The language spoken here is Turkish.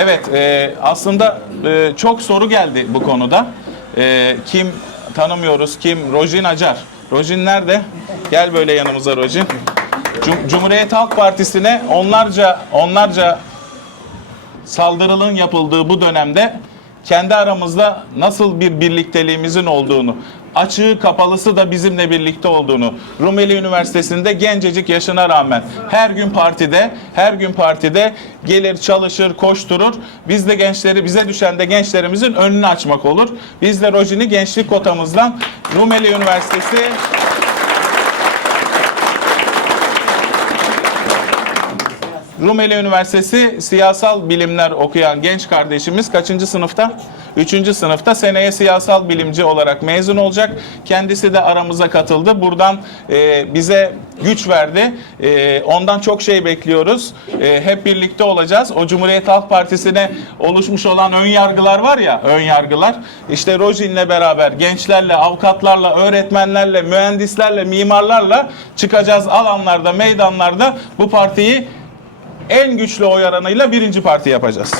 Evet, e, aslında e, çok soru geldi bu konuda. E, kim tanımıyoruz, kim? Rojin Acar. Rojin nerede? Gel böyle yanımıza Rojin. Cum- Cumhuriyet Halk Partisi'ne onlarca onlarca saldırının yapıldığı bu dönemde kendi aramızda nasıl bir birlikteliğimizin olduğunu, açığı kapalısı da bizimle birlikte olduğunu, Rumeli Üniversitesi'nde gencecik yaşına rağmen her gün partide, her gün partide gelir, çalışır, koşturur. Biz de gençleri, bize düşen de gençlerimizin önünü açmak olur. Biz de Rojin'i gençlik kotamızdan Rumeli Üniversitesi Rumeli Üniversitesi Siyasal Bilimler okuyan genç kardeşimiz kaçıncı sınıfta? Üçüncü sınıfta seneye siyasal bilimci olarak mezun olacak. Kendisi de aramıza katıldı. Buradan e, bize güç verdi. E, ondan çok şey bekliyoruz. E, hep birlikte olacağız. O Cumhuriyet Halk Partisi'ne oluşmuş olan ön yargılar var ya, ön yargılar. İşte Rojin'le beraber gençlerle, avukatlarla, öğretmenlerle, mühendislerle, mimarlarla çıkacağız alanlarda, meydanlarda bu partiyi en güçlü oy oranıyla birinci parti yapacağız.